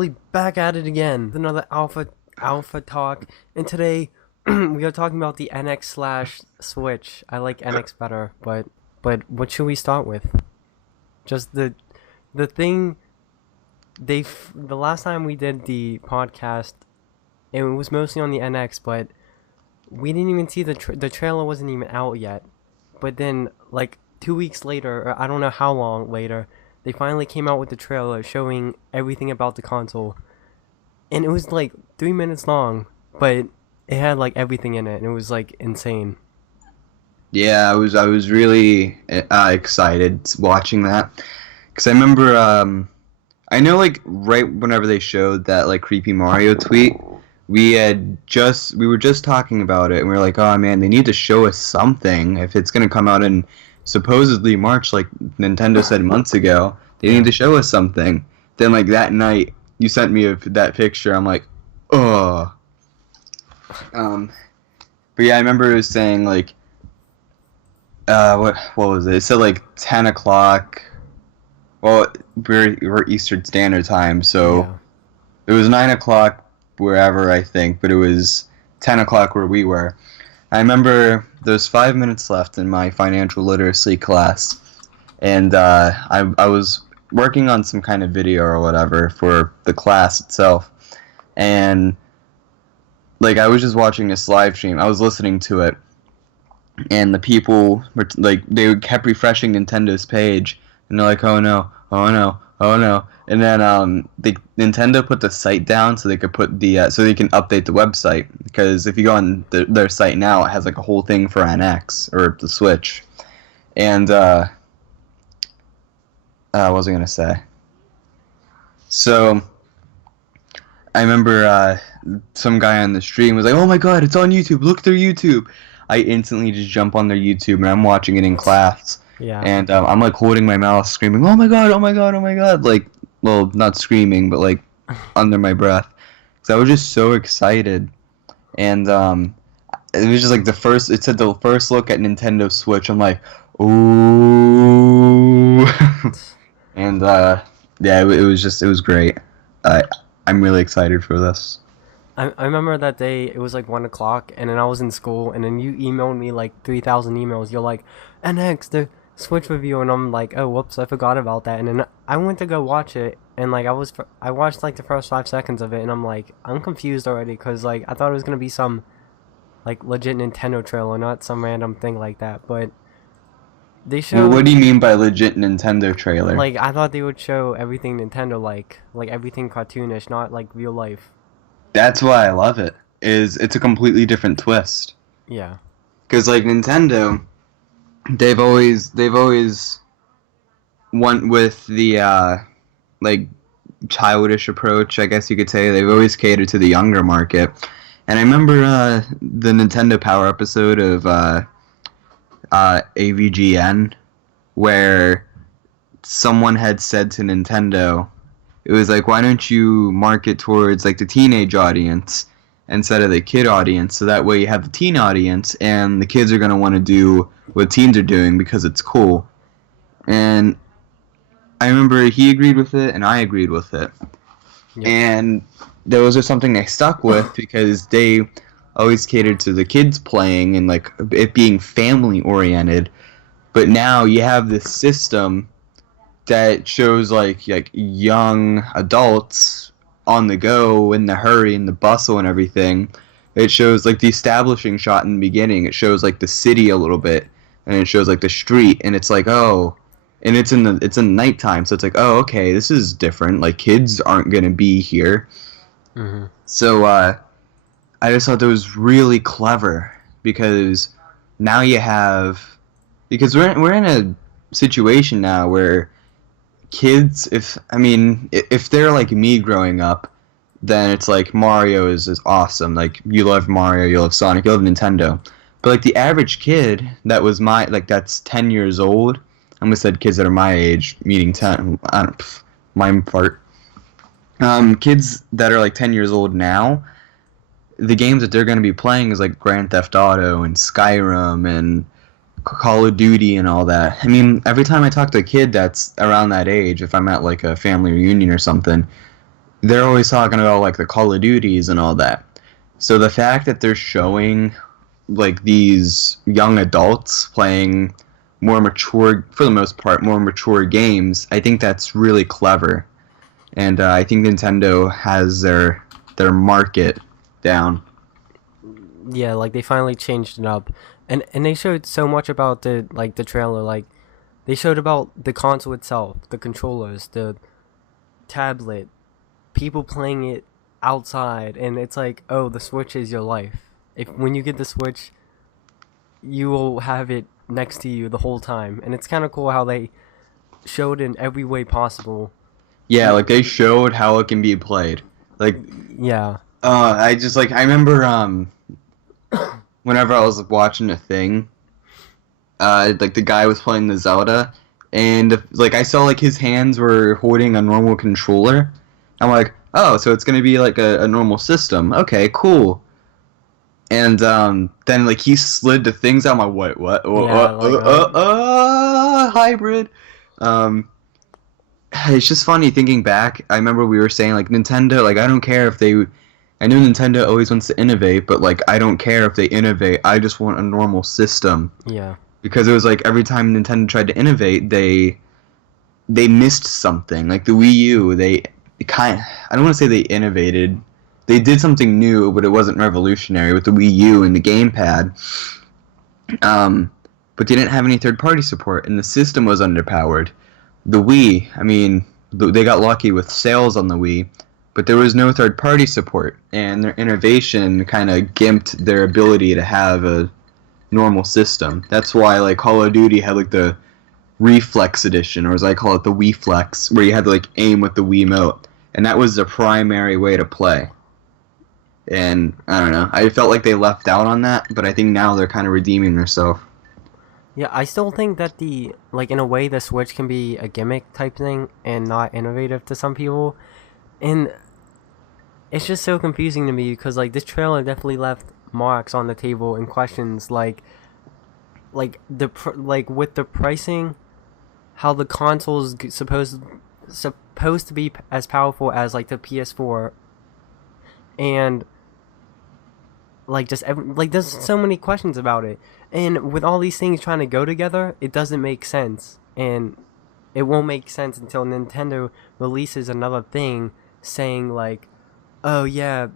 literally back at it again. Another alpha talk, and today we are talking about the NX slash Switch. I like NX better, but what should we start with? Just the thing the last time we did the podcast, it was mostly on the NX, but we didn't even see the trailer wasn't even out yet. But then like 2 weeks later, or I don't know how long later, they finally came out with the trailer showing everything about the console. And it was like 3 minutes long, but it had like everything in it, and it was like insane. Yeah, I was really excited watching that because I remember I know like right whenever they showed that like creepy Mario tweet, we were just talking about it and we were like, oh man, they need to show us something if it's gonna come out in supposedly March, like Nintendo said months ago. They need to show us something. Then like that night, you sent me that picture. I'm like, oh. But yeah, I remember it was saying like, what was it? It said like 10 o'clock. Well, we're Eastern Standard Time, so Yeah. it was 9 o'clock wherever, I think, but it was 10 o'clock where we were. I remember there was 5 minutes left in my financial literacy class, and I was working on some kind of video or whatever for the class itself, and like I was just watching this live stream. I was listening to it, and the people were like they kept refreshing Nintendo's page, and they're like, oh no, oh no, oh no. And then Nintendo put the site down so they could put so they can update the website, because if you go on their site now, it has like a whole thing for NX or the Switch. And what was I gonna say? So I remember some guy on the stream was like, "Oh my god, it's on YouTube! Look through YouTube!" I instantly just jump on their YouTube and I'm watching it in class. Yeah. And I'm like holding my mouth, screaming, "Oh my god! Oh my god! Oh my god!" Like, well, not screaming, but like under my breath, because I was just so excited. And it was just like the first. It said the first look at Nintendo Switch. I'm like, ooh. And yeah, it was great. I'm really excited for this. I remember that day, it was like 1 o'clock, and then I was in school, and then you emailed me like 3,000 emails. You're like, NX, the Switch review, and I'm like, oh, whoops, I forgot about that. And then I went to go watch it, and like I watched like the first 5 seconds of it, and I'm like, I'm confused already, because like I thought it was going to be some like legit Nintendo trailer, not some random thing like that. But they Well, showed, what do you mean by legit Nintendo trailer? like, I thought they would show everything Nintendo, like everything cartoonish, not like real life. That's why I love it. It's a completely different twist. Yeah. Because like Nintendo, they've always went with the like childish approach, I guess you could say. They've always catered to the younger market. And I remember the Nintendo Power episode of AVGN, where someone had said to Nintendo, it was like, why don't you market towards like the teenage audience instead of the kid audience, so that way you have the teen audience and the kids are going to want to do what teens are doing because it's cool. And I remember he agreed with it and I agreed with it. Yep. And that was just something I stuck with because they always catered to the kids playing and like it being family oriented. But now you have this system that shows like young adults on the go, in the hurry, in the bustle and everything. It shows like the establishing shot in the beginning. It shows like the city a little bit, and it shows like the street, and it's like, oh, and it's in nighttime, so it's like, oh, okay, this is different. Like kids aren't gonna be here. Mm-hmm. So I just thought that was really clever because now you have, because we're in a situation now where kids, if they're like me growing up, then it's like Mario is awesome. Like you love Mario, you love Sonic, you love Nintendo. But like the average kid that was that's 10 years old. I almost said kids that are my age, meaning 10. I don't, my part. Kids that are like 10 years old now, the games that they're going to be playing is like Grand Theft Auto and Skyrim and Call of Duty and all that. I mean, every time I talk to a kid that's around that age, if I'm at like a family reunion or something, they're always talking about like the Call of Duties and all that. So the fact that they're showing like these young adults playing more mature, for the most part, more mature games, I think that's really clever, and I think Nintendo has their market down. Yeah, like they finally changed it up, and they showed so much about the trailer. Like they showed about the console itself, the controllers, the tablet, people playing it outside, and it's like, oh, the Switch is your life. If when you get the Switch, you will have it next to you the whole time, and it's kind of cool how they showed in every way possible. Yeah, like they showed how it can be played. Like, Yeah, I remember whenever I was watching a thing, like the guy was playing the Zelda, and like I saw like his hands were holding a normal controller. I'm like, oh, so it's gonna be like a normal system. Okay, cool. And then like he slid the things out. My what yeah, like hybrid. Um, it's just funny thinking back. I remember we were saying like Nintendo. Like I don't care if they. I know Nintendo always wants to innovate, but like I don't care if they innovate. I just want a normal system. yeah, Because it was like every time Nintendo tried to innovate, they missed something. Like the Wii U, they kind. I don't want to say they innovated. They did something new, but it wasn't revolutionary with the Wii U and the gamepad. But they didn't have any third-party support, and the system was underpowered. The Wii, I mean, they got lucky with sales on the Wii, but there was no third-party support, and their innovation kind of gimped their ability to have a normal system. That's why like Call of Duty had like the Reflex edition, or as I call it, the Wii Flex, where you had to like aim with the Wiimote, and that was the primary way to play. And I don't know, I felt like they left out on that, but I think now they're kind of redeeming themselves. yeah. I still think that the like in a way the Switch can be a gimmick type thing and not innovative to some people, and it's just so confusing to me because like this trailer definitely left marks on the table and questions like with the pricing, how the console's supposed to be as powerful as like the PS4, and like like there's so many questions about it, and with all these things trying to go together, it doesn't make sense, and it won't make sense until Nintendo releases another thing saying like, oh yeah,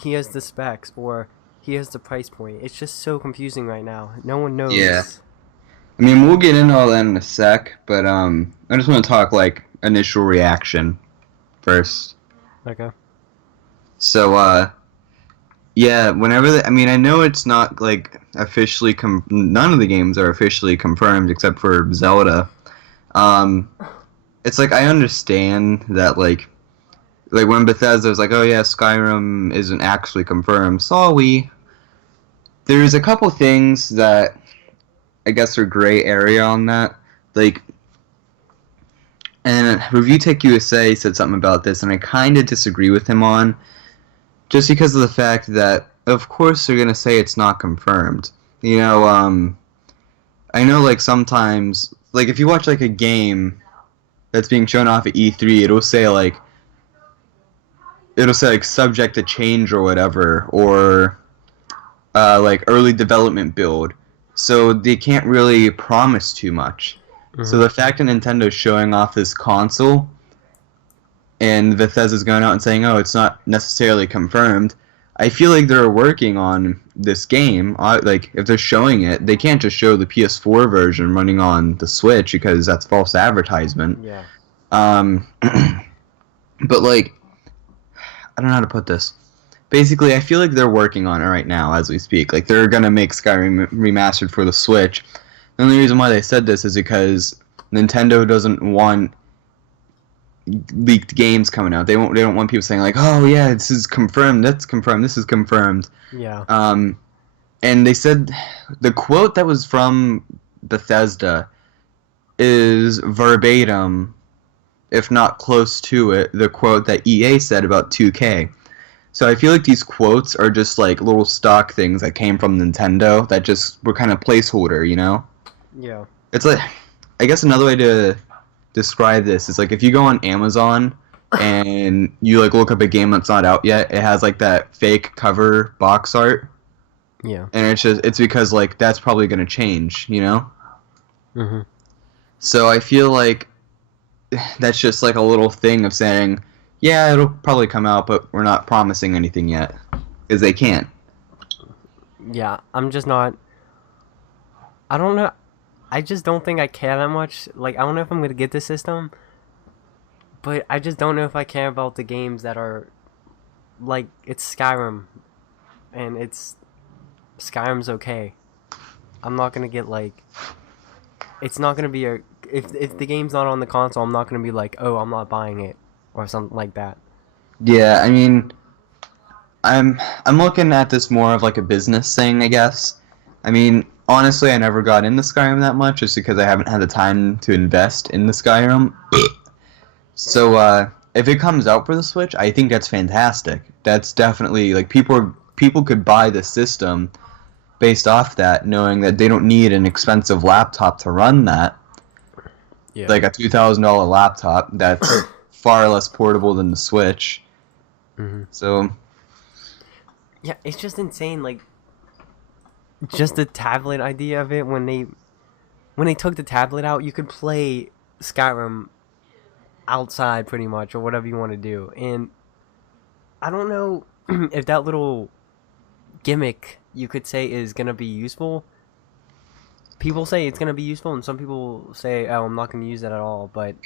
here's the specs, or here's the price point. It's just so confusing right now. No one knows. Yeah. I mean, we'll get into all that in a sec, but I just want to talk like initial reaction first. Okay. So yeah, I mean, I know it's not like officially none of the games are officially confirmed except for Zelda. Um, it's like I understand that like when Bethesda was like, oh yeah, Skyrim isn't actually confirmed. Sorry. There's a couple things that I guess are gray area on that. Like, and Review Tech USA said something about this, and I kind of disagree with him on, just because of the fact that, of course, they're gonna say it's not confirmed. You know, I know like sometimes, like if you watch like a game that's being shown off at E3, it'll say like subject to change or whatever, or like early development build, so they can't really promise too much. Mm-hmm. So the fact that Nintendo's showing off this console and Bethesda's going out and saying, oh, it's not necessarily confirmed, I feel like they're working on this game. Like, if they're showing it, they can't just show the PS4 version running on the Switch, because that's false advertisement. Yeah. But like, I don't know how to put this. Basically, I feel like they're working on it right now as we speak. Like, they're going to make Skyrim remastered for the Switch. The only reason why they said this is because Nintendo doesn't want leaked games coming out. They don't want people saying like, oh yeah, this is confirmed, that's confirmed, this is confirmed. Yeah. And they said the quote that was from Bethesda is verbatim, if not close to it, the quote that EA said about 2K. So I feel like these quotes are just like little stock things that came from Nintendo that just were kind of placeholder, you know? Yeah. It's like, I guess another way to describe this is like if you go on Amazon and you like look up a game that's not out yet, it has like that fake cover box art, Yeah. and it's because like that's probably gonna change, you know. Mhm. So I feel like that's just like a little thing of saying, yeah, it'll probably come out, but we're not promising anything yet, because they can't. Yeah, I'm just not. I don't know. I just don't think I care that much. Like, I don't know if I'm gonna get the system, but I just don't know if I care about the games that are like it's Skyrim, and Skyrim's okay. I'm not gonna get like it's not gonna be a if the game's not on the console, I'm not gonna be like, oh, I'm not buying it or something like that. Yeah, I mean, I'm looking at this more of like a business thing, I guess. I mean, honestly, I never got into Skyrim that much just because I haven't had the time to invest in the Skyrim. So, if it comes out for the Switch, I think that's fantastic. That's definitely like people could buy the system based off that, knowing that they don't need an expensive laptop to run that. Yeah. Like a $2,000 laptop that's far less portable than the Switch. Hmm. So, Yeah, it's just insane. Like, just the tablet idea of it when they took the tablet out, you could play Skyrim outside pretty much or whatever you want to do. And I don't know if that little gimmick you could say is gonna be useful. People say it's gonna be useful, and some people say, "Oh, I'm not gonna use it at all." But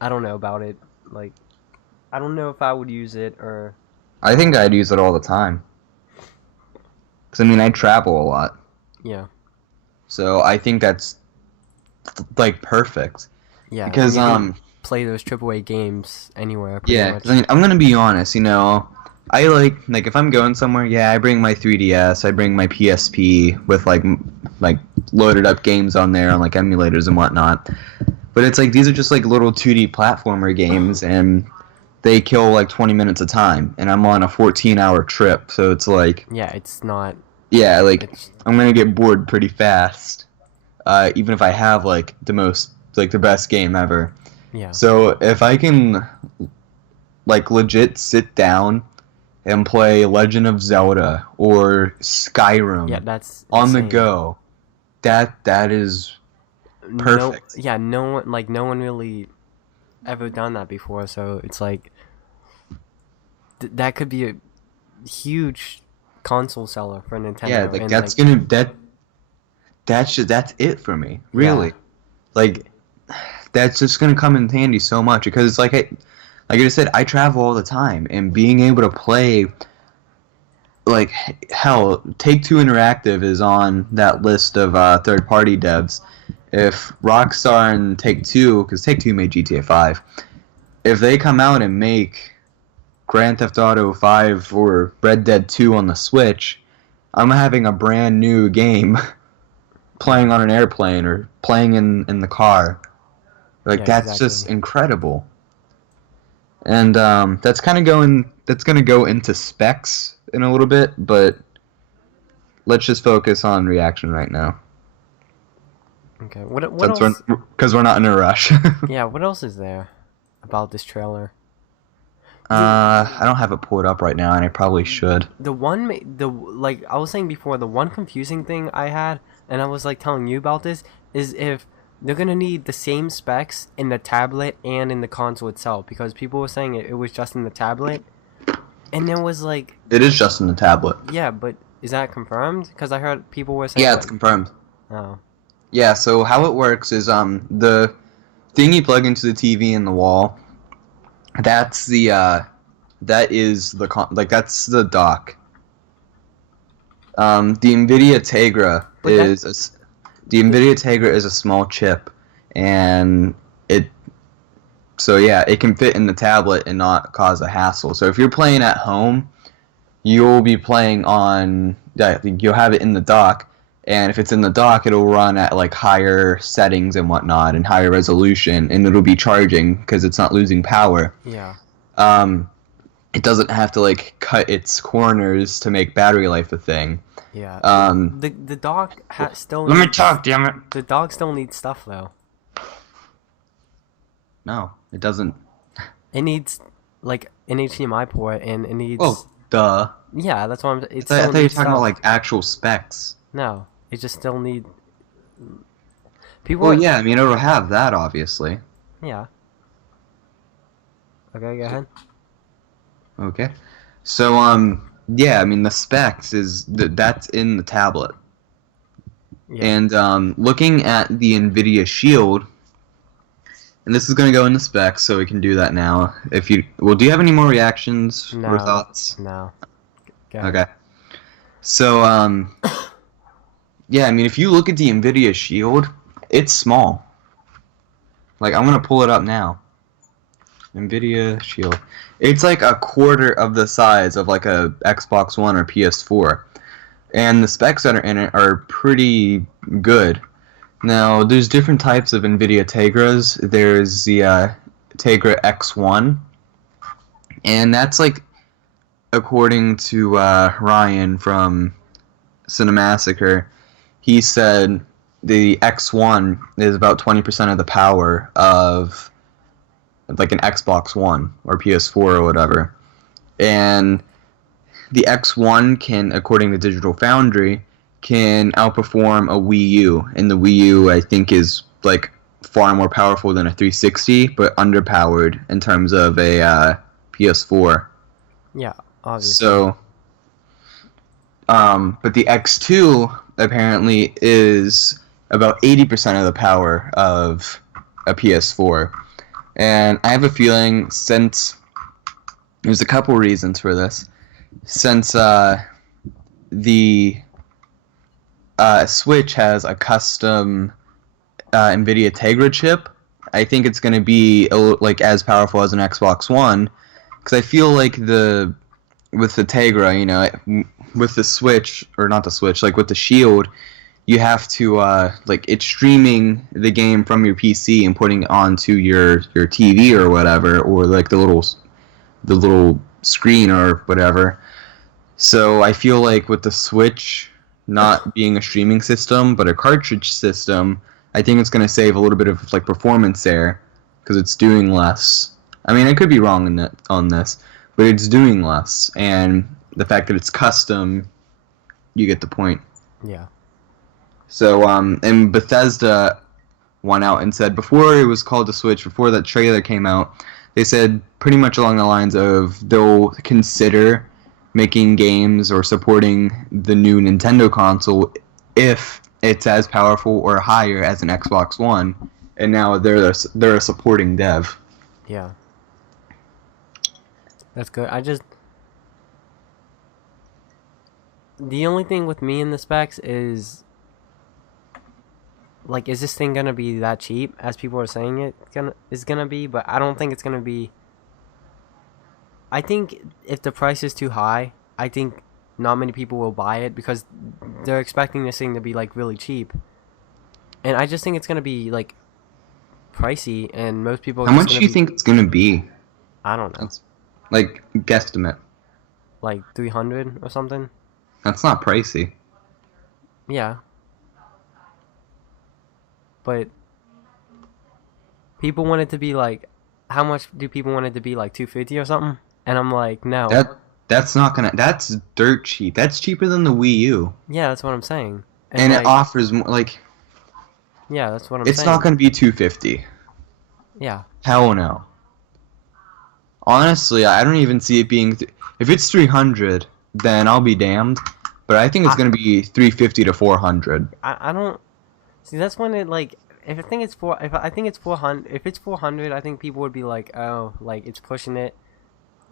I don't know about it. Like, I don't know if I would use it or I think I'd use it all the time. Because, I mean, I travel a lot. yeah, So I think that's, like, perfect. yeah. Because, And you can play those AAA games anywhere, pretty yeah, much. 'cause I mean, I'm gonna be honest, you know, I like if I'm going somewhere, yeah, I bring my 3DS, I bring my PSP with like loaded up games on there on like emulators and whatnot. But it's like these are just like little 2D platformer games, and they kill like 20 minutes a time, and I'm on a 14-hour trip, so it's like, Yeah, it's not. yeah, like It's I'm gonna get bored pretty fast, even if I have like the best game ever. yeah, So if I can like legit sit down and play Legend of Zelda or Skyrim yeah. That's on the insane. go, that is perfect. No, yeah, no one really ever done that before. So it's like that could be a huge console seller for Yeah, Nintendo, like and like that's it for me, yeah, really. Like that's just gonna come in handy so much because it's like I said, I travel all the time, and being able to play, like, hell, Take-Two Interactive is on that list of third-party devs. If Rockstar and Take-Two, because Take-Two made GTA 5, if they come out and make Grand Theft Auto 5 or Red Dead 2 on the Switch, I'm having a brand new game playing on an airplane or playing in the car. Like, yeah, that's just exactly. incredible. And that's gonna go into specs in a little bit, but let's just focus on reaction right now, Okay, what since else? because we're not in a rush. Yeah, what else is there about this trailer? I don't have it pulled up right now, and I probably should. The one the like I was saying before, the one confusing thing I had, and I was like telling you about this, is if they're gonna need the same specs in the tablet and in the console itself, because people were saying it was just in the tablet, and there was like, It is just in the tablet. yeah, but is that confirmed? Because I heard people were saying Yeah, it's like, confirmed. oh, Yeah, so how it works is the thing you plug into the TV in the wall. That's that is that's the dock. The NVIDIA Tegra but that the NVIDIA Tegra is a small chip, and it can fit in the tablet and not cause a hassle. So if you're playing at home, you'll be playing on, yeah, you'll have it in the dock, and if it's in the dock, it'll run at like higher settings and whatnot and higher resolution, and it'll be charging because it's not losing power. yeah, Um, it doesn't have to like cut its corners to make battery life a thing. yeah. Um, The dock still let me needs, talk, damn it. the dock still needs stuff though. No, it doesn't. It needs like an HDMI port, and it needs. Oh, duh. Yeah, that's why I'm. It I still thought you were needs talking about stuff. like actual specs. No, it just still need. People Well, are. yeah, I mean it'll have that obviously. Yeah. Okay, go ahead. Okay. So yeah, I mean the specs that's in the tablet. Yeah. And looking at the NVIDIA Shield, and this is going to go in the specs, so we can do that now. Do you have any more reactions or No. thoughts? No. Go ahead. Okay. So yeah, I mean if you look at the NVIDIA Shield, it's small. Like I'm going to pull it up now. NVIDIA Shield. It's like a quarter of the size of like a Xbox One or PS4. And the specs that are in it are pretty good. Now, there's different types of NVIDIA Tegras. There's the Tegra X1, and that's like, according to Ryan from Cinemassacre, he said the X1 is about 20% of the power of like an Xbox One or PS4 or whatever. And the X1 can, according to Digital Foundry, can outperform a Wii U, and the Wii U I think is like far more powerful than a 360, but underpowered in terms of a PS4. Yeah, obviously. So, but the X2 apparently is about 80% of the power of a PS4, and I have a feeling since there's a couple reasons for this. Since the Switch has a custom NVIDIA Tegra chip, I think it's going to be like as powerful as an Xbox One. Because I feel like with the Tegra, you know, with the Switch, or not the Switch, like with the Shield, you have to like it's streaming the game from your PC and putting it onto your TV or whatever, or like the little screen or whatever. So I feel like with the Switch not being a streaming system but a cartridge system, I think it's going to save a little bit of like performance there because it's doing less. I mean, I could be wrong on this, but it's doing less, and the fact that it's custom, you get the point. Yeah. So and Bethesda went out and said before it was called the Switch, before that trailer came out, they said pretty much along the lines of they'll consider making games or supporting the new Nintendo console if it's as powerful or higher as an Xbox One, and now they're a supporting dev. Yeah. That's good. The only thing with me in the specs is, like, is this thing gonna be that cheap as people are saying is gonna be? But I don't think it's gonna be. I think if the price is too high, I think not many people will buy it because they're expecting this thing to be like really cheap, and I just think it's gonna be like pricey, and most people. How much do you think it's gonna be? I don't know. That's, like, guesstimate. Like 300 or something. That's not pricey. Yeah. But people want it to be like, how much do people want it to be, like 250 or something? And I'm like, no. That's not gonna. That's dirt cheap. That's cheaper than the Wii U. Yeah, that's what I'm saying. And like, it offers more. Like, yeah, that's what I'm saying. it's not gonna be 250. Yeah. Hell no. Honestly, I don't even see it being. If it's 300, then I'll be damned. But I think it's gonna be 350 to 400. I don't see. That's when it like. If I think it's 400. If it's 400, I think people would be like, oh, like it's pushing it.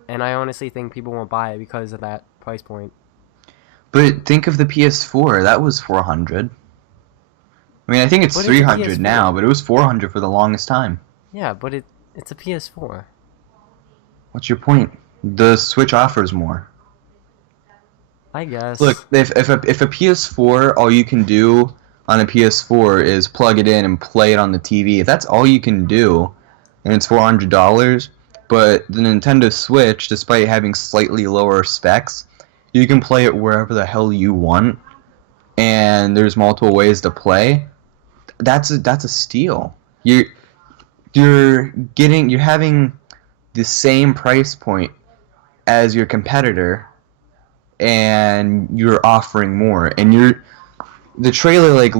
And I honestly think people won't buy it because of that price point. But think of the PS4. That was 400. I mean, I think it's 300 now, but it was 400 for the longest time. Yeah, but it's a PS4. What's your point? The Switch offers more. I guess. Look, if a PS4, all you can do on a PS4 is plug it in and play it on the TV, if that's all you can do, and it's $400, but the Nintendo Switch, despite having slightly lower specs, you can play it wherever the hell you want, and there's multiple ways to play. That's a steal. You're having the same price point as your competitor, and you're offering more. And the trailer like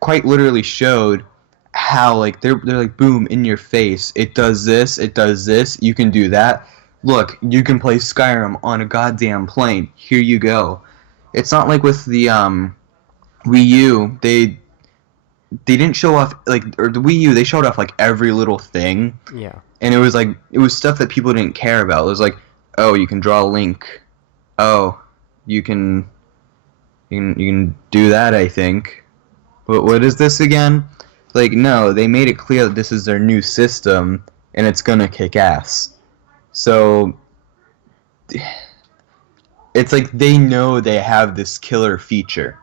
quite literally showed how like they're like boom in your face. It does this. It does this. You can do that. Look, you can play Skyrim on a goddamn plane. Here you go. It's not like with the Wii U. They didn't show off like, or the Wii U. They showed off like every little thing. Yeah. And it was stuff that people didn't care about. It was like, oh, you can draw a link. Oh, you can do that, I think. But what is this again? Like, no, they made it clear that this is their new system and it's gonna kick ass. So it's like they know they have this killer feature.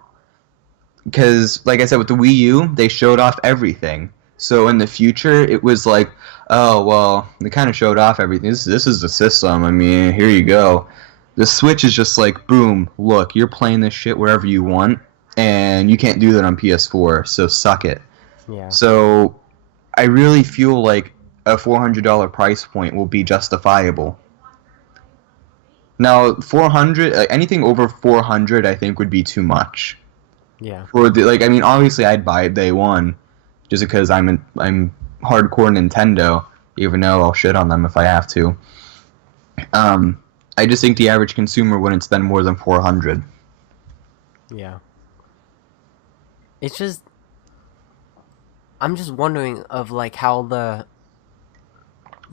Because, like I said, with the Wii U, they showed off everything. So in the future, it was like, oh, well, they kind of showed off everything. This is the system. I mean, here you go. The Switch is just like, boom, look, you're playing this shit wherever you want, and you can't do that on PS4, so suck it. Yeah. So I really feel like a $400 price point will be justifiable. Now, 400, anything over 400, I think would be too much. Yeah. For the, like, I mean, obviously I'd buy it day one, just because I'm hardcore Nintendo, even though I'll shit on them if I have to. I just think the average consumer wouldn't spend more than 400. Yeah. It's just, I'm just wondering of like how the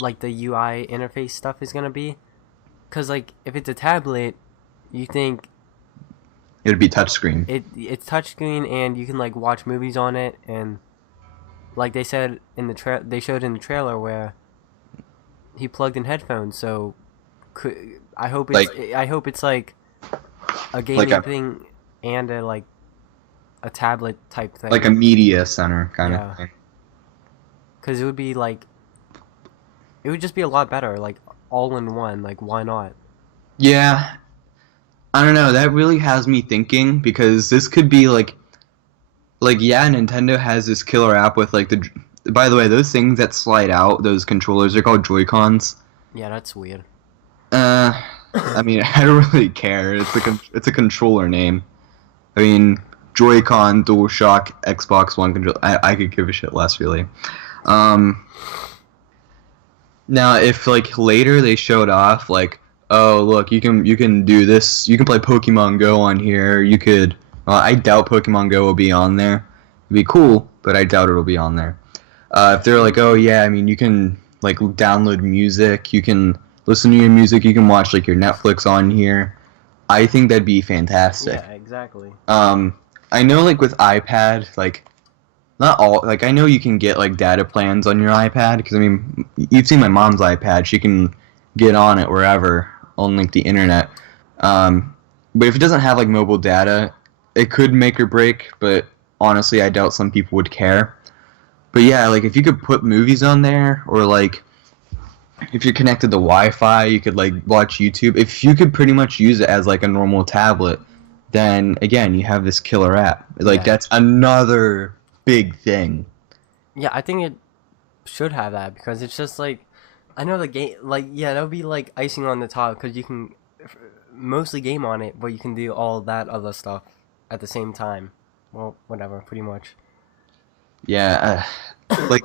UI interface stuff is gonna be, cause like if it's a tablet, you think It'd be touchscreen. it's touchscreen and you can like watch movies on it, and like they said in the they showed in the trailer where he plugged in headphones, so I hope it's like a gaming thing and a tablet type thing. Like a media center kind Yeah. of thing. Because it would just be a lot better, like all in one. Like, why not? Yeah. I don't know, that really has me thinking, because this could be like yeah, Nintendo has this killer app with like by the way, those things that slide out, those controllers, they're called Joy-Cons. Yeah, that's weird. I mean, I don't really care. It's a controller name. I mean, Joy-Con, DualShock, Xbox One controller. I could give a shit less, really. Now, if like later they showed off like, oh look, you can do this. You can play Pokemon Go on here. You could. Well, I doubt Pokemon Go will be on there. It'd be cool, but I doubt it'll be on there. If they're like, oh yeah, I mean, you can like download music. You can listen to your music. You can watch like your Netflix on here. I think that'd be fantastic. Yeah, exactly. I know like with iPad, like not all, like I know you can get like data plans on your iPad, because I mean, you've seen my mom's iPad. She can get on it wherever on like the internet. But if it doesn't have like mobile data, it could make or break. But honestly, I doubt some people would care. But yeah, like if you could put movies on there, or like if you're connected to Wi-Fi, you could like watch YouTube. If you could pretty much use it as like a normal tablet, then again, you have this killer app. Like that's another big thing. Yeah, I think it should have that, because it's just like, I know the game, like, yeah, that'll be like icing on the top, because you can mostly game on it, but you can do all that other stuff at the same time. Well, whatever, pretty much. Yeah, like,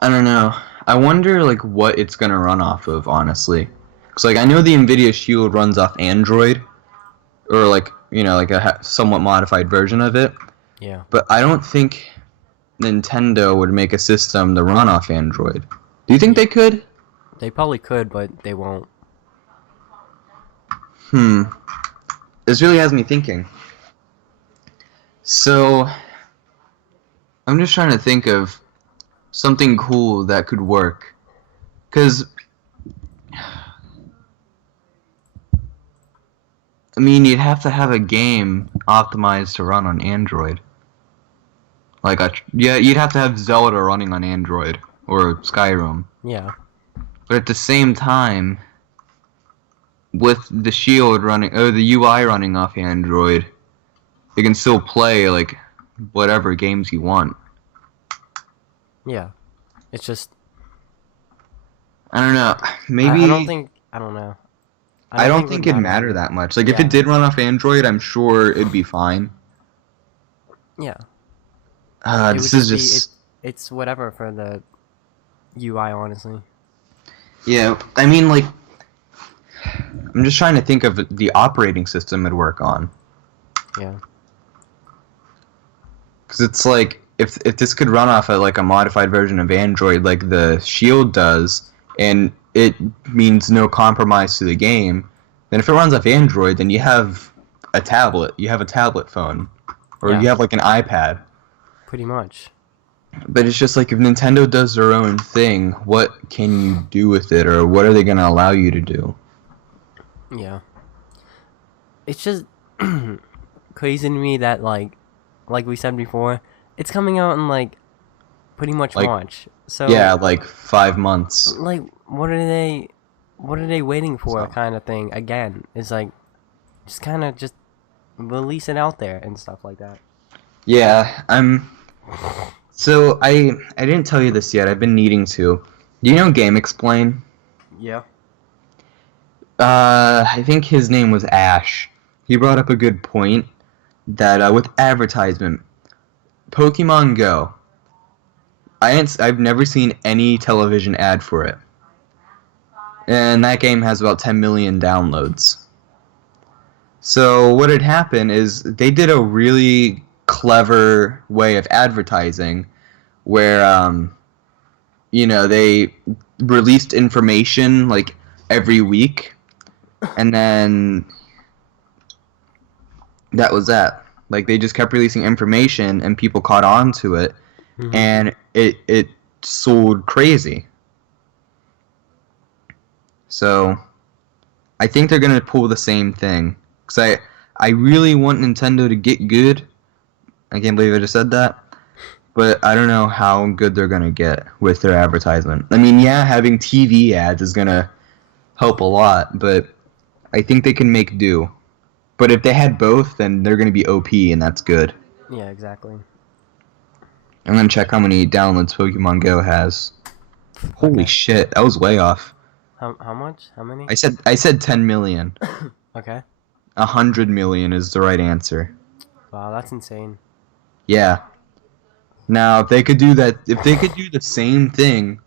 I don't know. I wonder like what it's gonna run off of, honestly. Cause like I know the Nvidia Shield runs off Android, or like, you know, like a somewhat modified version of it. Yeah. But I don't think Nintendo would make a system to run off Android. Do you think they could? They probably could, but they won't. This really has me thinking. So, I'm just trying to think of something cool that could work. Because, I mean, you'd have to have a game optimized to run on Android. Like yeah, you'd have to have Zelda running on Android, or Skyrim. Yeah. But at the same time, with the Shield running, or the UI running off Android, you can still play like whatever games you want. Yeah. It's just, I don't know. I don't Maybe think. I don't know. I don't it would think it'd matter either. that much. Like if Yeah. it did run off Android, I'm sure it'd be fine. Yeah. It would This is just be just it's whatever for the UI, honestly. yeah. I mean, like I'm just trying to think of the operating system it'd work on. Yeah. Because it's like if this could run off like a modified version of Android, like the Shield does, and it means no compromise to the game, then if it runs off Android, then you have a tablet. You have a tablet phone, or Yeah. you have like an iPad. Pretty much. But it's just like if Nintendo does their own thing, what can you do with it, or what are they going to allow you to do? Yeah. It's just crazy to me that like we said before, it's coming out in like pretty much Like March. So yeah, like 5 months. like what are they waiting for kind of thing again? It's like just kind of just release it out there and stuff like that. Yeah, So I didn't tell you this yet. I've been needing to. Do you know Game Explain? Yeah. I think his name was Ash. He brought up a good point that with advertisement, Pokemon Go. I've never seen any television ad for it, and that game has about 10 million downloads. So what had happened is they did a really clever way of advertising, where they released information like every week, and then that was that. Like they just kept releasing information, and people caught on to it, and it sold crazy. So I think they're gonna pull the same thing. Cause I really want Nintendo to get good. I can't believe I just said that. But I don't know how good they're gonna get with their advertisement. I mean, yeah, having TV ads is gonna help a lot, but I think they can make do. But if they had both, then they're gonna be OP, and that's good. Yeah, exactly. I'm gonna check how many downloads Pokemon Go has. Holy shit, that was way off. How much? How many? I said 10 million. Okay. 100 million is the right answer. Wow, that's insane. Yeah. Now, if they could do the same thing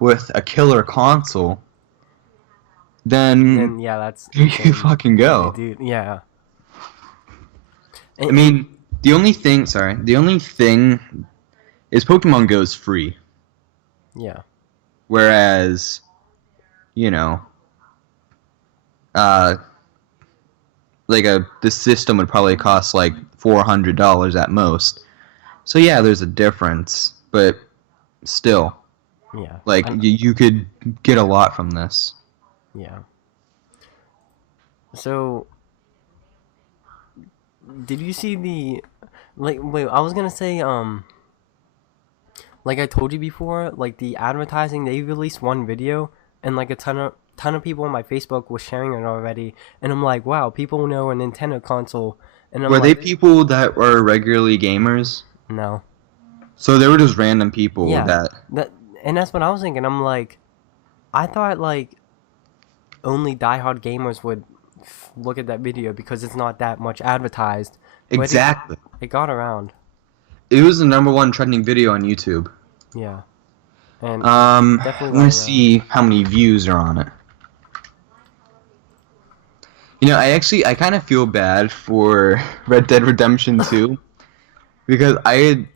with a killer console, then And yeah, that's there insane. you fucking go. Dude, yeah. I mean, the only thing is Pokemon Go is free. Yeah. Whereas, the system would probably cost like $400 at most. So yeah, there's a difference, but still, Yeah. like you could get a lot from this. Yeah. So, did you see the wait, I was gonna say like I told you before, like the advertising, they released one video and like a ton of people on my Facebook was sharing it already, and I'm like, wow, people know a Nintendo console, and I'm Were like, they people that were regularly gamers? no. So they were just random people Yeah, and that's what I was thinking. I'm like, I thought like only diehard gamers would look at that video because it's not that much advertised. But Exactly. it got around. It was the #1 trending video on YouTube. Yeah. And I'm definitely gonna see how many views are on it. I kind of feel bad for Red Dead Redemption 2 because I had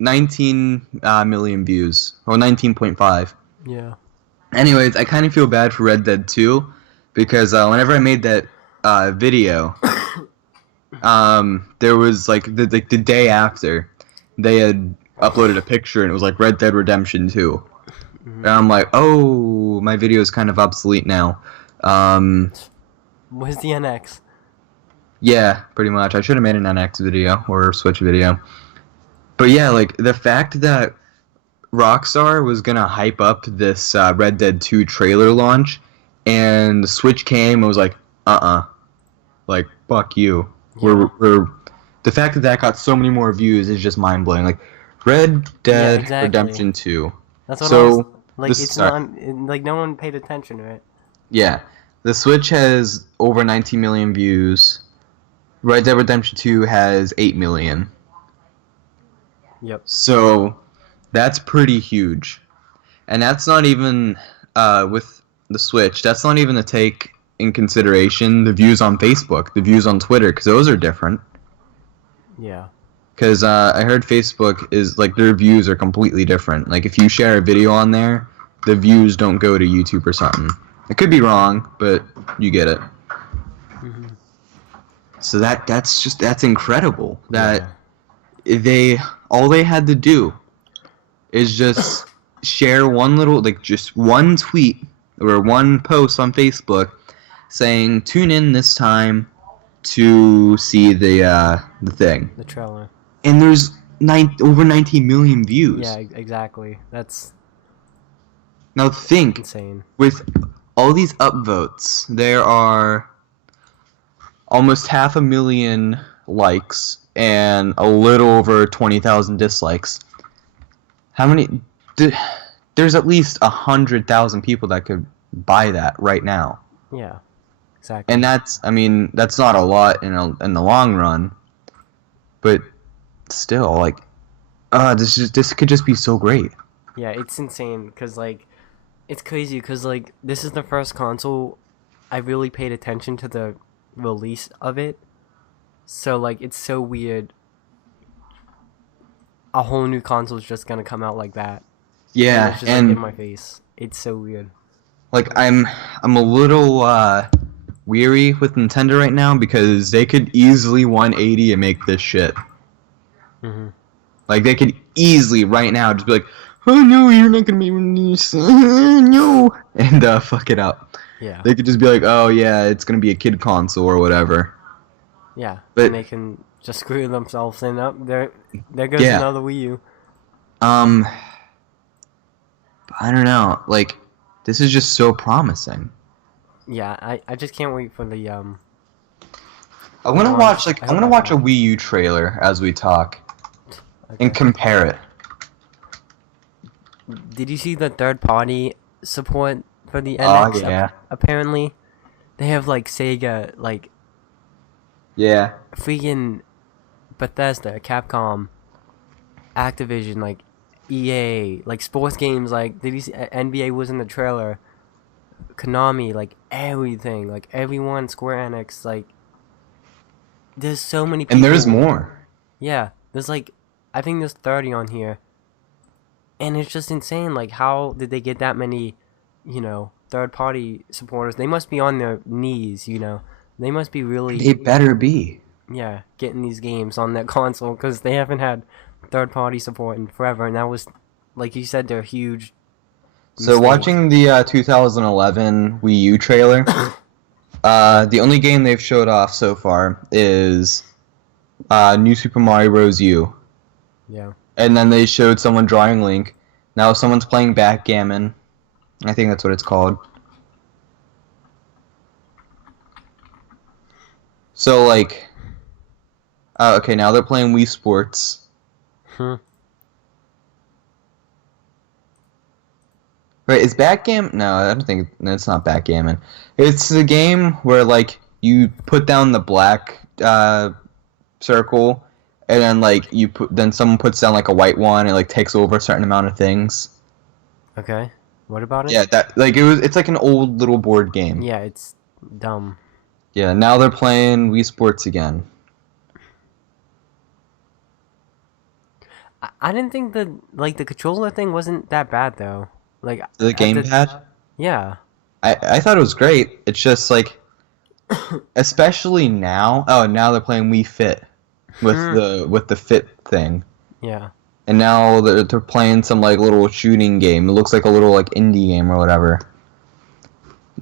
19 million views, or 19.5. Yeah. Anyways, I kind of feel bad for Red Dead 2 because whenever I made that video, there was like the day after they had uploaded a picture and it was like Red Dead Redemption 2. And I'm like, oh, my video is kind of obsolete now. Where's the NX? Yeah, pretty much. I should have made an NX video or Switch video. But yeah, like the fact that Rockstar was gonna hype up this Red Dead 2 trailer launch, and the Switch came and was like, like fuck you. Yeah. We're the fact that got so many more views is just mind blowing. Like Red Dead exactly. Redemption 2. That's what So Like it's not like no one paid attention to it. Yeah, the Switch has over 19 million views. Red Dead Redemption 2 has 8 million. Yep. So that's pretty huge. And that's not even, with the Switch, that's not even to take in consideration the views on Facebook, the views on Twitter, because those are different. Yeah. Because I heard Facebook is, like, their views are completely different. Like, if you share a video on there, the views don't go to YouTube or something. It could be wrong, but you get it. Mm-hmm. So that's incredible. That all they had to do is just share one little, like, just one tweet or one post on Facebook saying, tune in this time to see the thing. The trailer. And there's over 19 million views. Yeah, exactly. That's now think, insane. with all these upvotes, there are almost 500,000 likes and a little over 20,000 dislikes. How many? There's at least 100,000 people that could buy that right now. Yeah, exactly. And that's not a lot in the long run, but still, like, this could just be so great. Yeah, it's insane because, like, it's crazy because, like, this is the first console I really paid attention to the release of it. So, like, it's so weird. A whole new console is just gonna come out like that. Yeah, and it's just, and like, in my face. It's so weird. Like, I'm a little weary with Nintendo right now because they could easily 180 and make this shit. Mm-hmm. Like, they could easily right now just be like, oh no, you're not gonna be released, no, and fuck it up. Yeah. They could just be like, oh yeah, it's gonna be a kid console or whatever. Yeah, but and they can just screw themselves in up. There goes another Wii U. I don't know. Like, this is just so promising. Yeah, I just can't wait for the I'm gonna watch a Wii U trailer as we talk, and compare it. Did you see the third-party support for the NX? Oh yeah. Apparently, they have, like, Sega, like, yeah, freaking Bethesda, Capcom, Activision, like, EA, like, sports games, like, did you see NBA was in the trailer, Konami, like, everything, like, everyone, Square Enix, like, there's so many people. And there's more. Yeah, there's, like, I think there's 30 on here, and it's just insane, like, how did they get that many, you know, third-party supporters? They must be on their knees, you know, they must be really... They better be. Yeah, getting these games on that console, because they haven't had third-party support in forever, and that was, like you said, they're huge. So watching the 2011 Wii U trailer, the only game they've showed off so far is New Super Mario Bros. U. Yeah. And then they showed someone drawing Link. Now someone's playing backgammon. I think that's what it's called. So, like... okay, now they're playing Wii Sports. Right, is backgammon... No, I don't think... No, it's not backgammon. It's a game where, like, you put down the black circle, and then, like, then someone puts down, like, a white one, and, like, takes over a certain amount of things. Okay. What about it? Yeah, it's like an old little board game. Yeah, it's dumb. Yeah, now they're playing Wii Sports again. I didn't think the controller thing wasn't that bad though. Like The gamepad? Yeah. I thought it was great. It's just like, especially now. Oh, now they're playing Wii Fit with the Fit thing. Yeah. And now they're playing some, like, little shooting game. It looks like a little, like, indie game or whatever.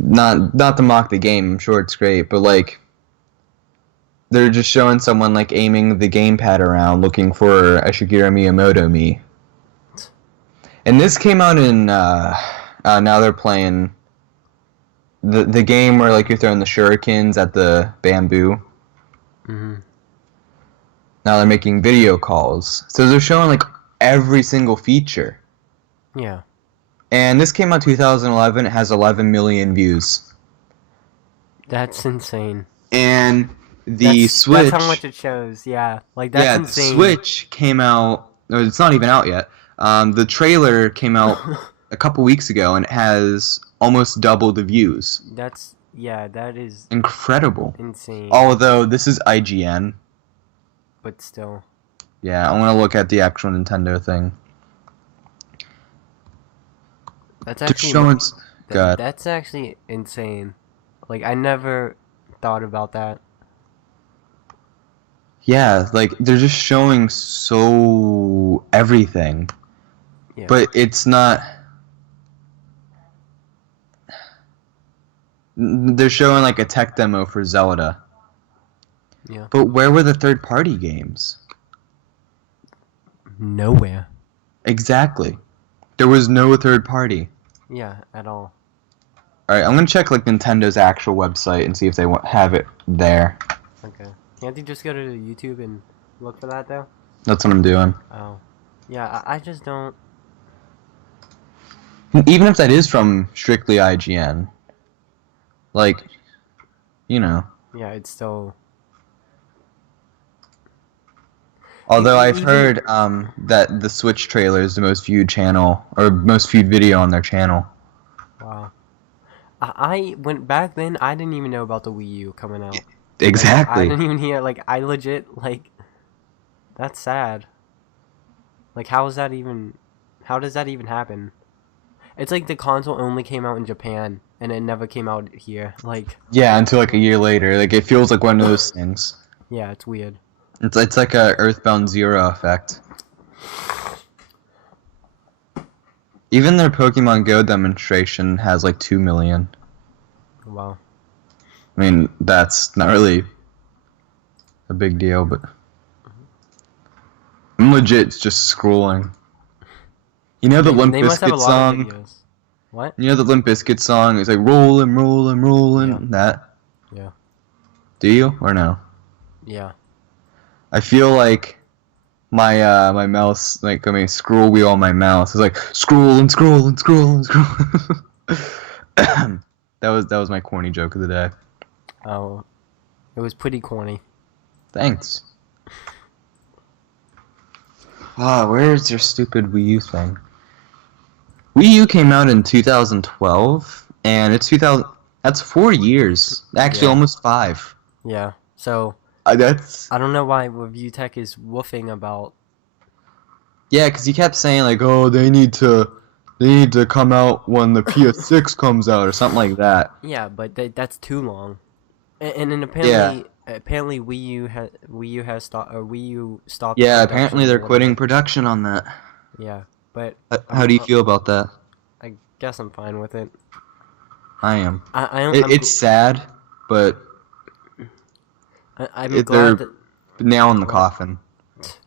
Not to mock the game. I'm sure it's great, but, like, they're just showing someone, like, aiming the gamepad around, looking for a Shigeru Miyamoto me. And this came out in now they're playing the game where, like, you're throwing the shurikens at the bamboo. Mhm. Now they're making video calls, so they're showing, like, every single feature. Yeah. And this came out 2011. It has 11 million views. That's insane. And the That's how much Switch, it shows. Yeah, like that's yeah, the insane. Switch came out. No, it's not even out yet. The trailer came out a couple weeks ago, and it has almost double the views. Yeah, that is Incredible. insane. Although this is IGN. But still. Yeah, I want to look at the actual Nintendo thing. That's Just actually showing. God. that's actually insane. Like I never thought about that. Yeah, like they're just showing so everything, Yeah. but it's not. They're showing like a tech demo for Zelda. Yeah. But where were the third-party games? Nowhere. Exactly. There was no third party. Yeah, at all. All right, I'm gonna check like Nintendo's actual website and see if they have it there. Okay. Can't you just go to YouTube and look for that though? That's what I'm doing. Oh. Yeah, I just don't. Even if that is from strictly IGN, like, you know. Yeah, it's still. Although I've Even. heard that the Switch trailer is the most viewed channel or most viewed video on their channel. Wow. I went back then. I didn't even know about the Wii U coming out. Exactly. I didn't even hear. Like I legit like. That's sad. Like how is that even? How does that even happen? It's like the console only came out in Japan and it never came out here. Like. Yeah, until like a year later. Like it feels like one of those things. Yeah, it's weird. It's like a Earthbound Zero effect. Even their Pokemon Go demonstration has like 2 million. Wow. I mean, that's not really a big deal, but I'm legit just scrolling. You know the Limp They must have a Bizkit lot of song? videos. What? You know the Limp Bizkit song? It's like rollin', rollin', rollin'. Yeah. That. Yeah. Do you or no? Yeah. I feel like my mouse, like I mean, scroll wheel on my mouse is like scroll and scroll and scroll and scroll. that was my corny joke of the day. Oh, it was pretty corny. Thanks. Ah, where's your stupid Wii U thing? Wii U came out in 2012, and it's 2000. That's 4 years. Actually, Yeah. almost 5. Yeah. So That's I don't know why Review Tech is woofing about. yeah, because you kept saying like, oh, they need to come out when the PS6 comes out or something like that. Yeah, but that's too long. And then Yeah. apparently Wii U has stopped or Wii U stopped. Yeah, production apparently they're or quitting whatever. production on that. Yeah, but How do you feel about that? I guess I'm fine with it. I am. I'm It's sad, but I'm they're glad that, nail in the coffin.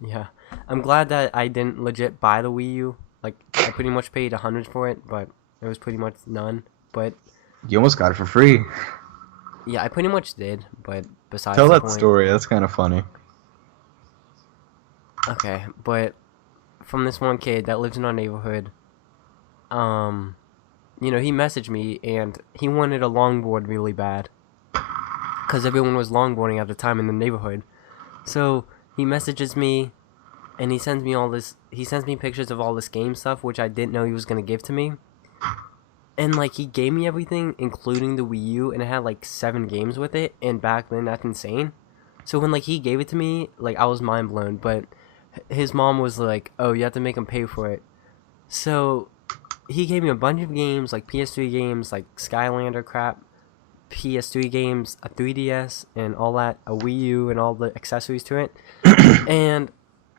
yeah, I'm glad that I didn't legit buy the Wii U. Like I pretty much paid $100 for it, but it was pretty much none. But You almost got it for free. yeah, I pretty much did. But besides Tell the that point. story. That's kind of funny. Okay, but from this one kid that lives in our neighborhood, you know, he messaged me and he wanted a longboard really bad. Because everyone was longboarding at the time in the neighborhood. So he messages me and he sends me pictures of all this game stuff, which I didn't know he was going to give to me. And like he gave me everything, including the Wii U, and it had like 7 games with it, and back then that's insane. So when like he gave it to me, like I was mind blown, but his mom was like, oh, you have to make him pay for it. So he gave me a bunch of games, like PS3 games, like Skylander crap, PS3 games, a 3DS, and all that, a Wii U, and all the accessories to it. And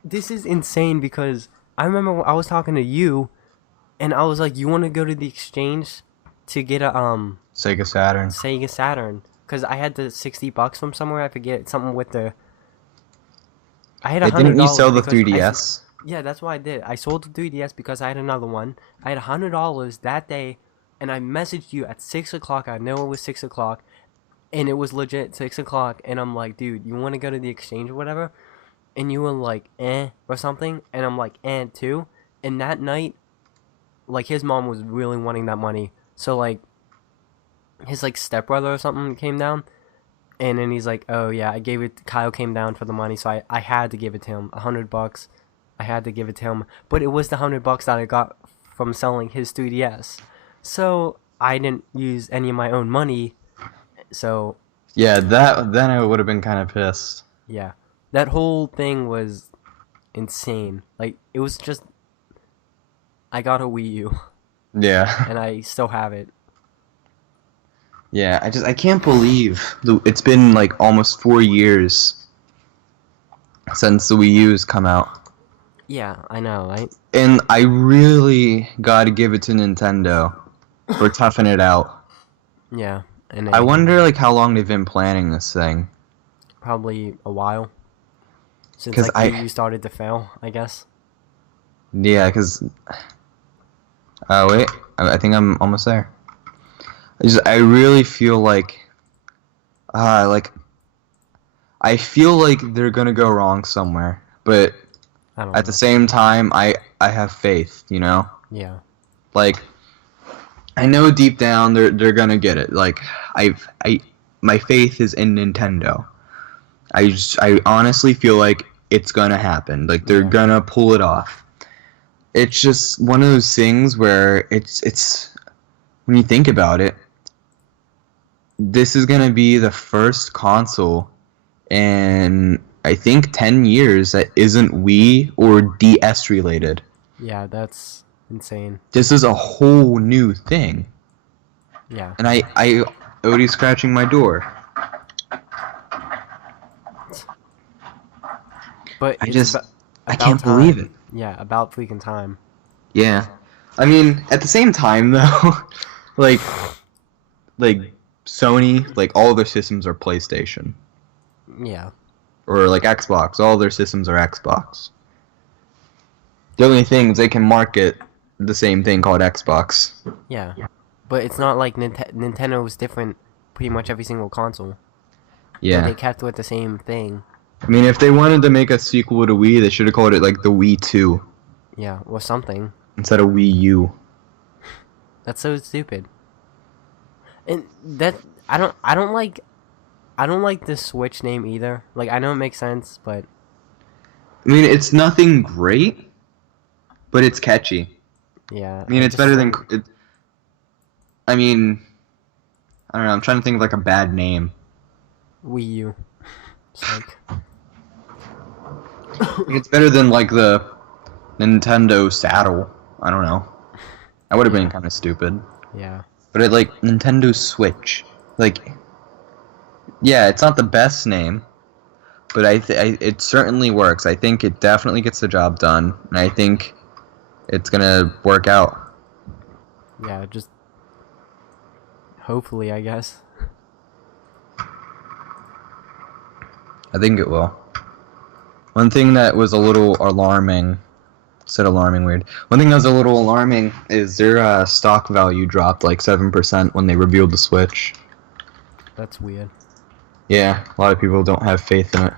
this is insane because I remember I was talking to you, and I was like, you want to go to the exchange to get a Sega Saturn. Sega Saturn? Because I had the $60 from somewhere. I forget something with the. I had $100. Didn't you sell the because 3DS? Yeah, that's why I did. I sold the 3DS because I had another one. I had $100 that day, and I messaged you at 6 o'clock. I know it was 6 o'clock, and it was legit 6 o'clock. And I'm like, dude, you want to go to the exchange or whatever? And you were like, or something. And I'm like, too. And that night, like his mom was really wanting that money. So like his like stepbrother or something came down, and then he's like, oh yeah, I gave it. Kyle came down for the money, so I had to give it to him. $100. I had to give it to him, but it was the $100 that I got from selling his 3DS. So I didn't use any of my own money. So Yeah, that then I would have been kind of pissed. yeah, that whole thing was insane. Like it was just I got a Wii U Yeah. and I still have it. Yeah, I can't believe it's been like almost 4 years since the Wii U's come out. Yeah, I know, right? And I really gotta give it to Nintendo for toughing it out. Yeah, and I wonder like how long they've been planning this thing. probably a while since 'Cause like Wii U started to fail, I guess. Yeah, because... wait, I think I'm almost there. I really feel like... I feel like they're gonna go wrong somewhere, but I don't at know. the same time, I have faith, you know? Yeah. Like, I know deep down they're gonna get it. Like, my faith is in Nintendo. I honestly feel like it's gonna happen. Like, they're gonna pull it off. It's just one of those things where it's when you think about it, this is gonna be the first console in I think 10 years that isn't Wii or DS related. Yeah, that's insane. This is a whole new thing. Yeah. And Odie's scratching my door. But I it's just about I can't believe time. it. Yeah, about freaking time. Yeah. I mean, at the same time though, like Sony, like all their systems are PlayStation. Yeah. Or like Xbox, all their systems are Xbox. The only thing is they can market the same thing called Xbox. Yeah. But it's not like Nintendo was different pretty much every single console. Yeah. They kept with the same thing. I mean, if they wanted to make a sequel to Wii, they should have called it like the Wii 2 Yeah, or something. instead of Wii U. That's so stupid. And that I don't like this Switch name either. Like I know it makes sense, but I mean, it's nothing great, but it's catchy. yeah. I mean, it's better than... I mean, I don't know, I'm trying to think of like a bad name. Wii U. It's like It's better than like the Nintendo Saddle. I don't know. That would have been kind of stupid. yeah. But it like Nintendo Switch. Like, yeah, it's not the best name, but it certainly works. I think it definitely gets the job done, and I think it's gonna work out. Yeah, just hopefully, I guess. I think it will. One thing that was a little alarming, said alarming weird. One thing that was a little alarming is their stock value dropped like 7% when they revealed the Switch. That's weird. Yeah, a lot of people don't have faith in it,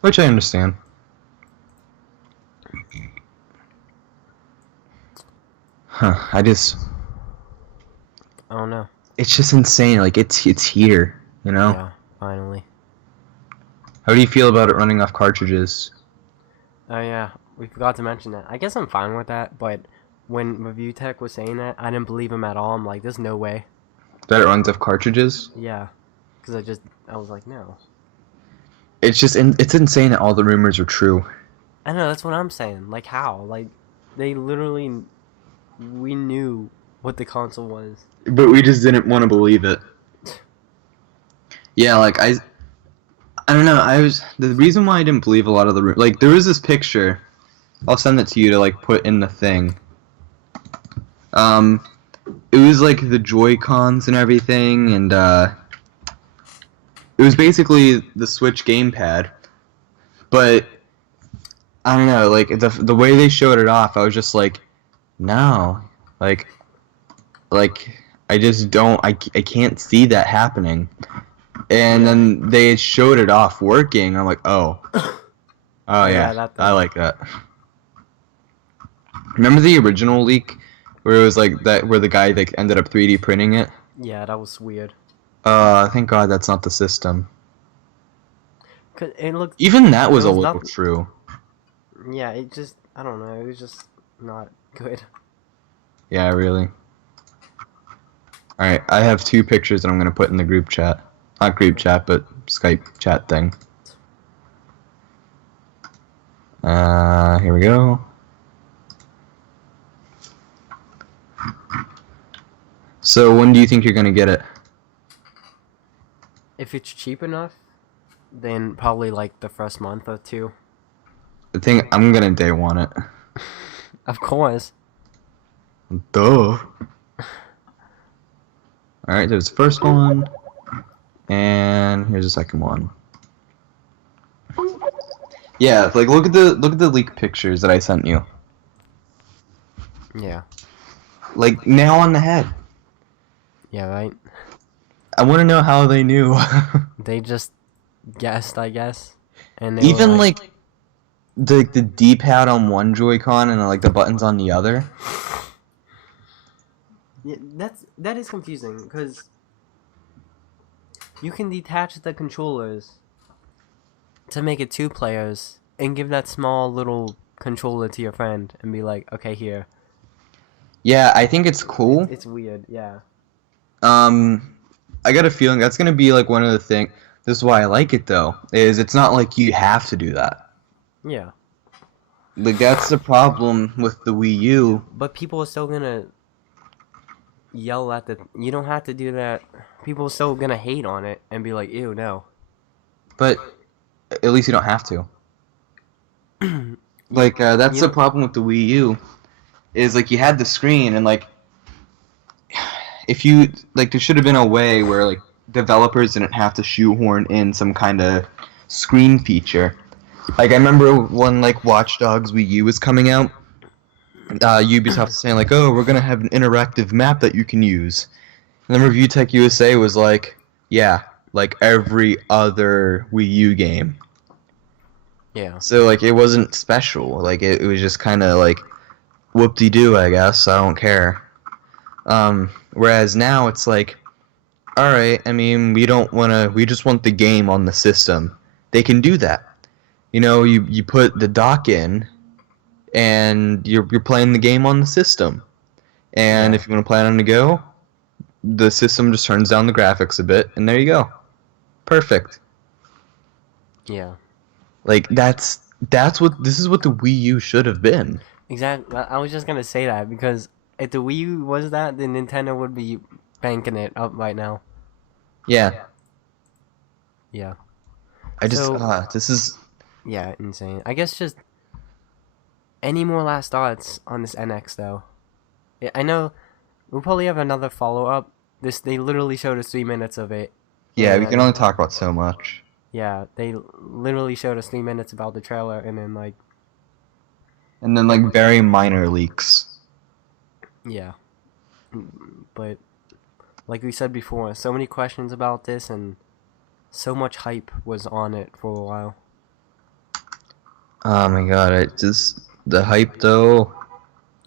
which I understand. Huh? I don't know. It's just insane. Like it's here, you know. Yeah, finally. How do you feel about it running off cartridges? Oh yeah, we forgot to mention that. I guess I'm fine with that, but when Review Tech was saying that, I didn't believe him at all. I'm like, there's no way. That it runs off cartridges? Yeah, because I was like, no. It's just it's insane that all the rumors are true. I know, that's what I'm saying. Like, how? Like, they literally, we knew what the console was. But we just didn't want to believe it. Yeah, like I don't know. The reason why I didn't believe a lot of the like there was this picture. I'll send it to you to like put in the thing. It was like the Joy-Cons and everything, and it was basically the Switch gamepad. But I don't know, like the way they showed it off, I was just like, no, like I just don't. I can't see that happening. And then they showed it off working. I'm like, oh yeah, that I like that. Remember the original leak Where it was like that, where the guy like ended up 3D printing it. Yeah, that was weird. Thank God that's not the system. 'Cause it looked. Even that was It a was little nothing. true. Yeah, it just. I don't know. It was just not good. Yeah, really. Alright, I have 2 pictures that I'm gonna put in the group chat. Not group chat, but Skype chat thing. Here we go. So when do you think you're gonna get it? If it's cheap enough, then probably like the first month or two. I think I'm gonna day one it. Of course. Duh. Alright, there's the first one. And here's the second one. Yeah, like look at the leaked pictures that I sent you. Yeah. Like nail on the head. Yeah, right? I wanna know how they knew. They just guessed, I guess. And they Even were like the D-pad on one Joy-Con and like the buttons on the other. Yeah, that is confusing because you can detach the controllers to make it 2 players and give that small little controller to your friend and be like, okay, here. Yeah, I think it's cool. It's weird, yeah. I got a feeling that's gonna be like one of the things. This is why I like it though. Is it's not like you have to do that. Yeah. Like that's the problem with the Wii U. But people are still gonna yell at the. You don't have to do that. People are still gonna hate on it and be like, ew, no. But at least you don't have to. Like that's You the know, problem with the Wii U. Is like you had the screen and like if you like there should have been a way where like developers didn't have to shoehorn in some kind of screen feature. Like I remember when like Watch Dogs Wii U was coming out, Ubisoft was saying like, "Oh, we're gonna have an interactive map that you can use." And then Review Tech USA was like, "Yeah, like every other Wii U game." yeah. So like it wasn't special. Like it was just kind of like whoop-de-doo, I guess. I don't care. Whereas now it's like, all right. I mean, we don't want to. We just want the game on the system. They can do that. You know, you put the dock in, and you're playing the game on the system. And Yeah. if you want to play it on the go, the system just turns down the graphics a bit, and there you go. Perfect. Yeah. Like that's what this is what the Wii U should have been. Exactly. I was just gonna say that because if the Wii U was that, then Nintendo would be banking it up right now. Yeah. Yeah. I just So this is yeah, insane. I guess just any more last thoughts on this NX though. I know we'll probably have another follow up. They literally showed us 3 minutes of it. yeah. We can And only talk about so much. yeah, they literally showed us 3 minutes about the trailer, and then like And then like very minor leaks. yeah, but like we said before, so many questions about this, and so much hype was on it for a while. Oh my god! It just the hype though.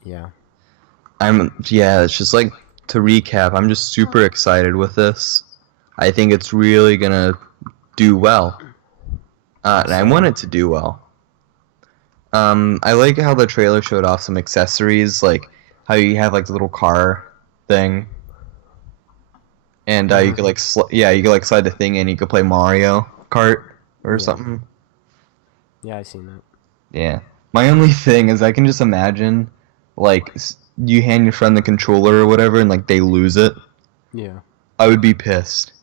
Yeah, It's just like to recap. I'm just super excited with this. I think it's really gonna do well, and I want it to do well. I like how the trailer showed off some accessories, like how you have like the little car thing, and you could like you could like slide the thing in. You could play Mario Kart or Yeah. something. Yeah, I seen that. Yeah. My only thing is I can just imagine, like, you hand your friend the controller or whatever, and like they lose it. Yeah. I would be pissed.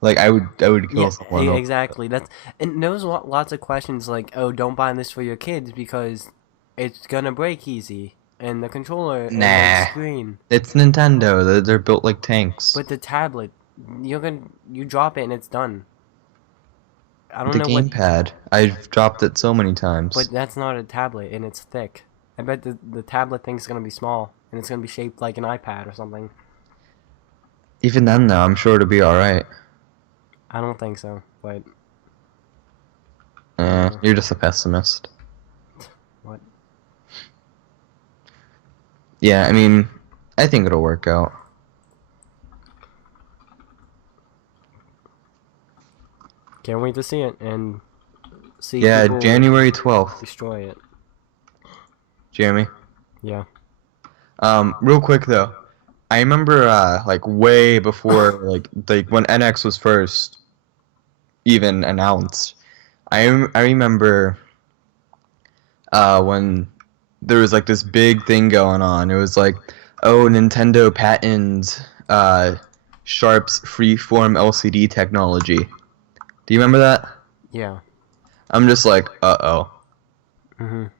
Like I would kill someone. Over Exactly. That's and there was lots of questions like, "Oh, don't buy this for your kids because it's gonna break easy, and the controller and the Nah. screen." It's Nintendo. They're built like tanks. But the tablet, you drop it and it's done. I don't The know what, gamepad. I've dropped it so many times. but that's not a tablet and it's thick. I bet the tablet thing's gonna be small and it's gonna be shaped like an iPad or something. Even then, though, I'm sure it'll be all right. I don't think so, but You're just a pessimist. what? Yeah, I mean, I think it'll work out. Can't wait to see it and see Yeah, people January 12th, destroy it. Jeremy. Yeah. Real quick though, I remember like way before like when NX was first even announced. I remember when there was like this big thing going on. It was like, oh, Nintendo patents Sharp's freeform LCD technology. Do you remember that? Yeah. I'm just like, uh-oh. Mhm.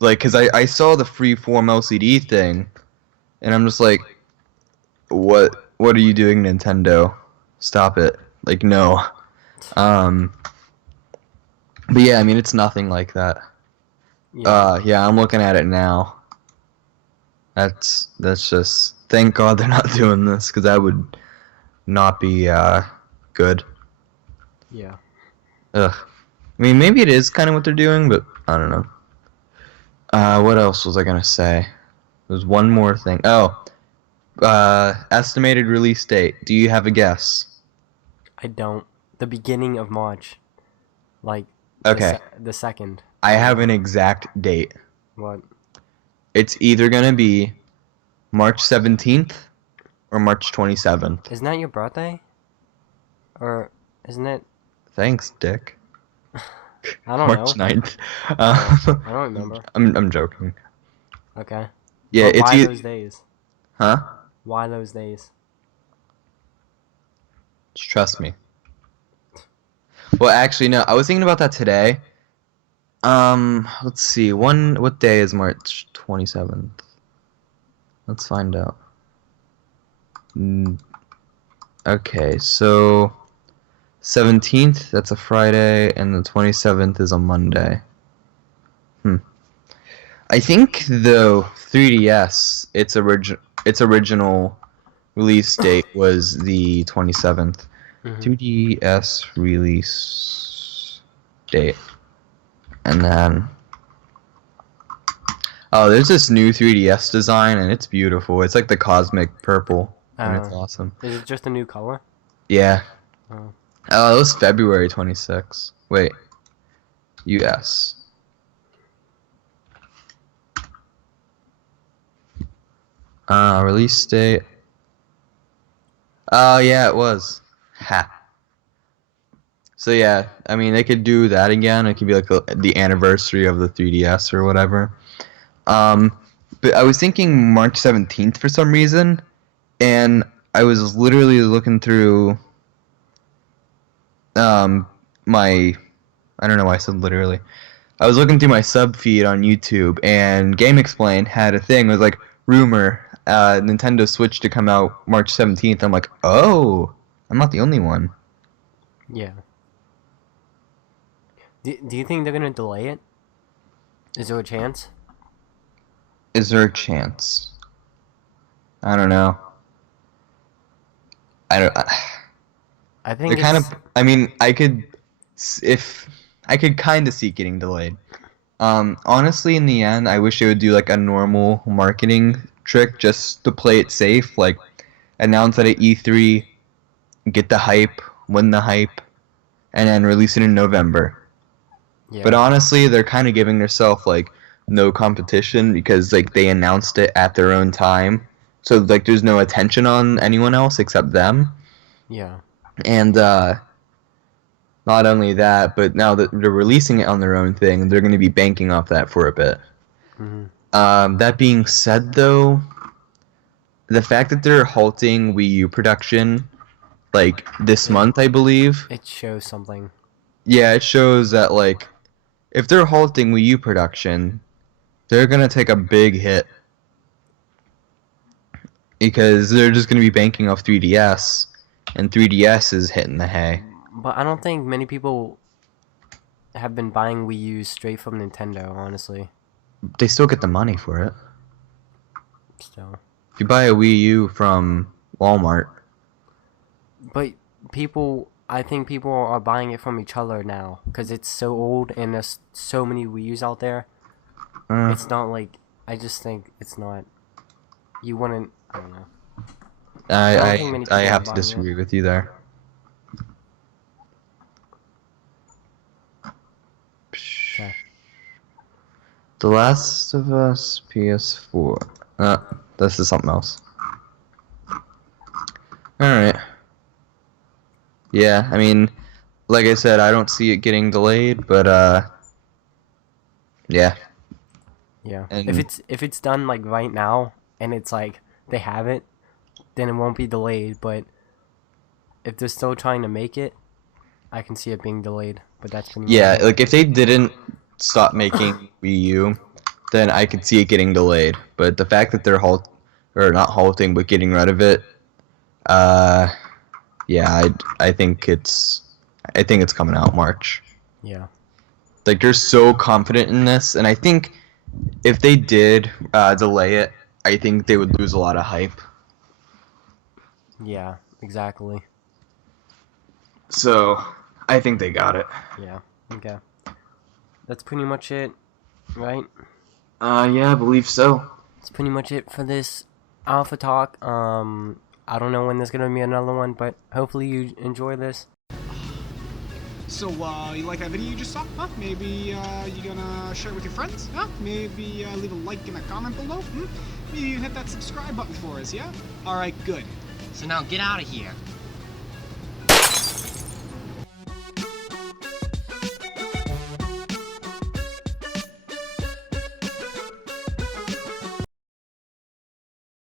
Like, cause I saw the freeform LCD thing, and I'm just like, what are you doing, Nintendo? Stop it. Like, no. Um, but yeah, I mean, it's nothing like that. Yeah. Yeah, I'm looking at it now. That's just, thank God they're not doing this, because that would not be good. Yeah. Ugh. I mean, maybe it is kind of what they're doing, but I don't know. What else was I gonna say? There's one more thing. Oh, estimated release date. Do you have a guess? I don't. The beginning of March, like Okay, the second. I have an exact date. What? It's either gonna be March 17th or March 27th. Isn't that your birthday? Or isn't it? Thanks, Dick. I don't March know. 9th. I don't remember. I'm joking. Okay. Yeah, But it's why those days? huh? Why those days? Just trust me. Well, actually, no. I was thinking about that today. Let's see. What day is March 27th? Let's find out. Okay, so 17th, that's a Friday, and the 27th is a Monday. I think the 3DS, its original release date was the 27th. Mhm. 3DS release date. And then oh, there's this new 3DS design and it's beautiful. It's like the cosmic purple and it's awesome. Is it just a new color? Yeah. Oh. Oh, it was February 26th. Wait. US. Release date. Oh, yeah, it was. Ha. So yeah, I mean, they could do that again. It could be like the anniversary of the 3DS or whatever. Um, but I was thinking March 17th for some reason, and I was literally looking through my I don't know why I said literally. I was looking through my sub feed on YouTube, and Game Explain had a thing. It was like rumor, Nintendo Switch to come out March 17th. I'm like, oh, I'm not the only one. Yeah. Do you think they're gonna delay it? Is there a chance? Is there a chance? I don't know. I don't. I They're think kind of. it's. I mean, if I could kind of see it getting delayed. Honestly, in the end, I wish they would do like a normal marketing trick just to play it safe, like announce it at E3, get the hype, win the hype, and then release it in November. Yeah. But honestly, they're kind of giving themselves like no competition because like they announced it at their own time, so like there's no attention on anyone else except them. Yeah. And not only that, but now that they're releasing it on their own thing, they're going to be banking off that for a bit. Mhm. That being said, though, the fact that they're halting Wii U production, like this month, I believe, It shows something. yeah, it shows that like if they're halting Wii U production, they're gonna take a big hit because they're just gonna be banking off 3DS, and 3DS is hitting the hay. But I don't think many people have been buying Wii U's straight from Nintendo, honestly. They still get the money for it. Still. If you buy a Wii U from Walmart, But I think people are buying it from each other now because it's so old and there's so many Wii U's out there. It's not like I just think it's not. you wouldn't. I don't know. I don't think many people I are have to buying disagree with you there. Okay. The Last of Us PS4. This is something else. Alright. Yeah, I mean, like I said, I don't see it getting delayed, but yeah. Yeah. And If it's done like right now and it's like they have it, then it won't be delayed. But if they're still trying to make it, I can see it being delayed. But that's pretty much yeah, it. like if they didn't stop making Wii U, then I could see it getting delayed. But the fact that they're not halting, but getting rid of it, yeah, I think it's coming out March. Yeah. Like they're so confident in this, and I think if they did delay it, I think they would lose a lot of hype. Yeah. Exactly. So I think they got it. Yeah. Okay. That's pretty much it, right? Yeah, I believe so. That's pretty much it for this alpha talk. I don't know when there's gonna be another one, but hopefully you enjoy this. So, you like that video you just saw? Huh? Maybe, you gonna share it with your friends? Huh? Maybe, leave a like and a comment below? Maybe you hit that subscribe button for us, yeah? Alright, good. So now get out of here.